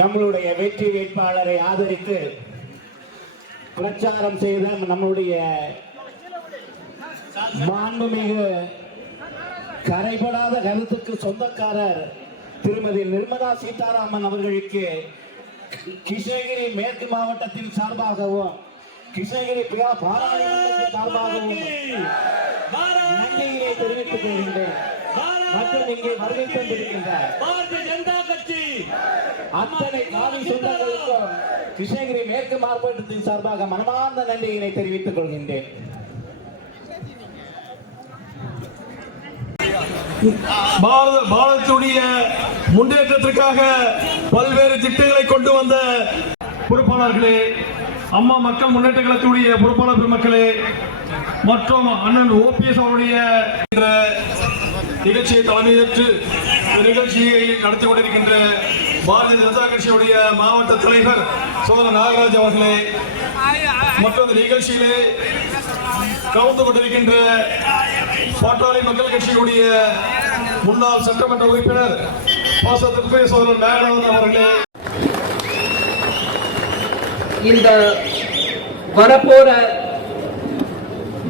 நம்மளுடைய வெற்றி வேட்பாளரை ஆதரித்து பிரச்சாரம் செய்த நம்முடைய மாண்புமிகு கரைபடாத கருத்துக்கு சொந்தக்காரர் திருமதி நிர்மலா சீதாராமன் அவர்களுக்கு கிருஷ்ணகிரி மேற்கு மாவட்டத்தின் சார்பாகவும் கிருஷ்ணகிரி பாராளுமன்றத்தின் சார்பாகவும் நன்றியை தெரிவித்துக் கொள்கின்றேன். மற்றும் இங்கே வருகை தந்திருக்கின்ற பாரதிய ஜனதா கட்சி அத்தனை காவி சொந்தங்களுக்கும் கிருஷ்ணகிரி மேற்கு மாவட்டத்தின் சார்பாக மனமார்ந்த நன்றியினை தெரிவித்துக் கொள்கின்றேன். பாரதத்துடைய முன்னேற்றத்திற்காக பல்வேறு திட்டங்களை கொண்டு வந்த பொறுப்பாளர்களே, அம்மா மக்கள் முன்னேற்ற கழகத்துடைய பொறுப்பாளர் பெருமக்களே மற்றும் அண்ணன் ஓபிஎஸ் அவருடைய நிகழ்ச்சியை தலைமையேற்று நிகழ்ச்சியை நடத்தி கொண்டிருக்கின்ற பாரதிய ஜனதா கட்சியுடைய மாவட்ட தலைவர் சோதரர் நாகராஜ் அவர்களே மற்றும் நிகழ்ச்சியிலே கலந்து கொண்டிருக்கின்ற பாட்டாளி மக்கள் கட்சியுடைய முன்னாள் சட்டமன்ற உறுப்பினர் பாசத்திற்குரிய சோதரர் நாகராஜன் அவர்களே, இந்த வரப்போற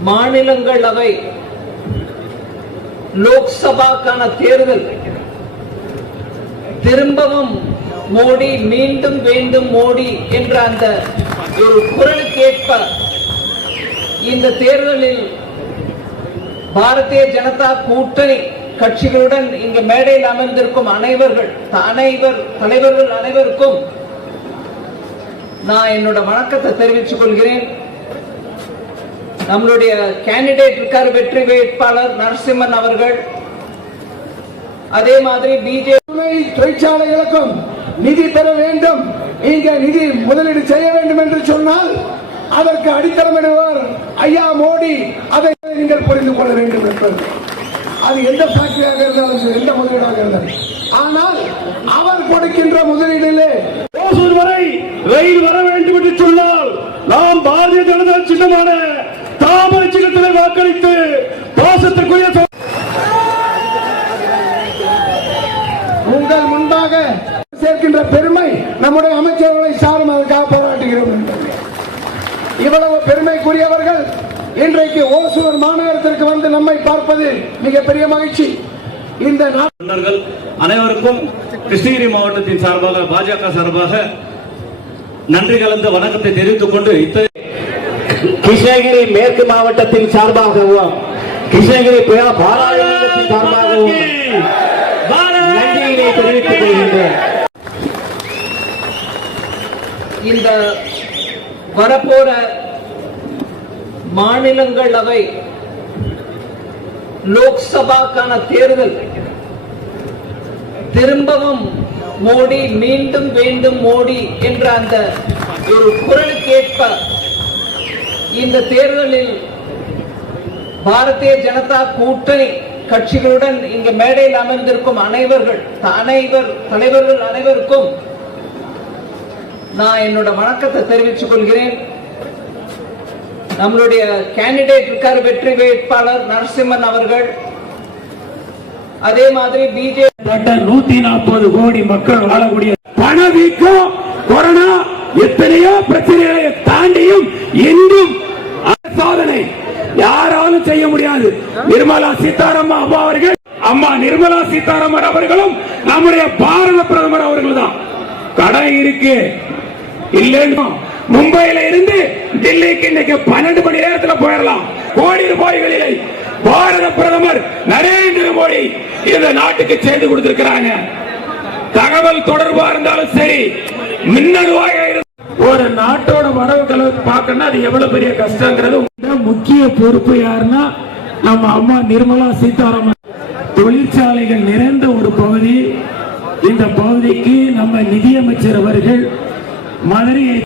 மாநிலங்களவை லோக்சபாக்கான தேர்தல் திரும்பவும் மோடி மீண்டும் வேண்டும் மோடி என்ற அந்த ஒரு குரலுக்கு ஏற்ப இந்த தேர்தலில் பாரதிய ஜனதா கூட்டணி கட்சிகளுடன் இங்கு மேடையில் அமர்ந்திருக்கும் தலைவர்கள் அனைவருக்கும் நான் என்னோட வணக்கத்தை தெரிவித்துக் கொள்கிறேன். நம்மளுடைய கேண்டிடேட் இருக்கார், வெற்றி வேட்பாளர் நரசிம்மன் அவர்கள். அதே மாதிரி பிஜேபி தொழிற்சாலைகளுக்கும் நிதி பெற வேண்டும், இங்க நிதி முதலீடு செய்ய வேண்டும் என்று சொன்னால் அதற்கு அடித்தளமிடுவார் ஐயா மோடி. அதை நீங்கள் புரிந்து கொள்ள வேண்டும் என்பது, அது எந்த ஃபேக்டரியாக இருந்தாலும் எந்த முதலீடாக இருந்தாலும். ஆனால் அவர் கொடுக்கின்ற முதலீடிலே ஓசூர் வரை ரயில் வர வேண்டும் என்று சொன்னால் நாம் பாரதிய ஜனதா சின்னமான தாமரை சின்னத்திலே வாக்களித்து பாசத்திற்குரிய உங்கள் முன்பாக சேர்க்கின்ற பெருமை நம்முடைய அமைச்சர்களை சாரும் அதற்காக போராட்டுகிறோம். இவ்வளவு பெருமைக்குரியவர்கள் இன்றைக்கு ஓசூர் மாநகரத்திற்கு வந்து நம்மை பார்ப்பது மிகப்பெரிய மகிழ்ச்சி. இந்த அனைவருக்கும் கிருஷ்ணகிரி மாவட்டத்தின் சார்பாக பாஜக சார்பாக நன்றி கலந்த வணக்கத்தை தெரிவித்துக் கொண்டு கிருஷ்ணகிரி மேற்கு மாவட்டத்தின் சார்பாகவும் கிருஷ்ணகிரி பாராளுமன்றத்தின் சார்பாகவும் நன்றியினை தெரிவித்துக் கொள்கின்றேன். இந்த வரப்போற மாநிலங்களவை லோக்சபாக்கான தேர்தல் திரும்பவும் மோடி மீண்டும் வேண்டும் மோடி என்ற அந்த ஒரு குரலுக்கு ஏற்ப இந்த தேர்தலில் பாரதிய ஜனதா கூட்டணி கட்சிகளுடன் இங்கு மேடையில் அமர்ந்திருக்கும் தலைவர்கள் அனைவருக்கும் நான் என்னோட வணக்கத்தை தெரிவித்துக் கொள்கிறேன். நம்மளுடைய கேண்டிடேட் இருக்கார், வெற்றி வேட்பாளர் நரசிம்மன் அவர்கள். அதே மாதிரி பிஜேபி 140 கோடி மக்கள் வாழக்கூடிய பணவீக்கம், கொரோனா, எத்தனையோ பிரச்சனைகளை தாண்டியும் இன்றும் சாதனை யாராலும் செய்ய முடியாது. நிர்மலா சீதாராமன் அம்மா அவர்கள், அம்மா நிர்மலா சீதாராமன் அவர்களும் நம்முடைய பாரத பிரதமர் அவர்கள் தான். கடன் இருக்கு இல்லைன்னு மும்பையில இருந்து டெல்லிக்கு இன்னைக்கு 12 மணி நேரத்தில் போயிடலாம். கோடி ரூபாய்களிலே பாரத பிரதமர் நரேந்திர மோடி இந்த நாட்டுக்கு செய்து கொடுத்திருக்கிறாங்க. தகவல் தொடர்பா இருந்தாலும் சரி, மின்னணுவாக ஒரு நாட்டோட வரவு செலவு பார்க்கணும், அது எவ்வளவு பெரிய கஷ்டங்கிறது. முக்கிய பொறுப்பு யாருன்னா நம்ம அம்மா நிர்மலா சீதாராமன். தொழிற்சாலைகள் நிறைந்த ஒரு பகுதி. இந்த பகுதிக்கு நம்ம நிதியமைச்சர் அவர்கள் மதுரையை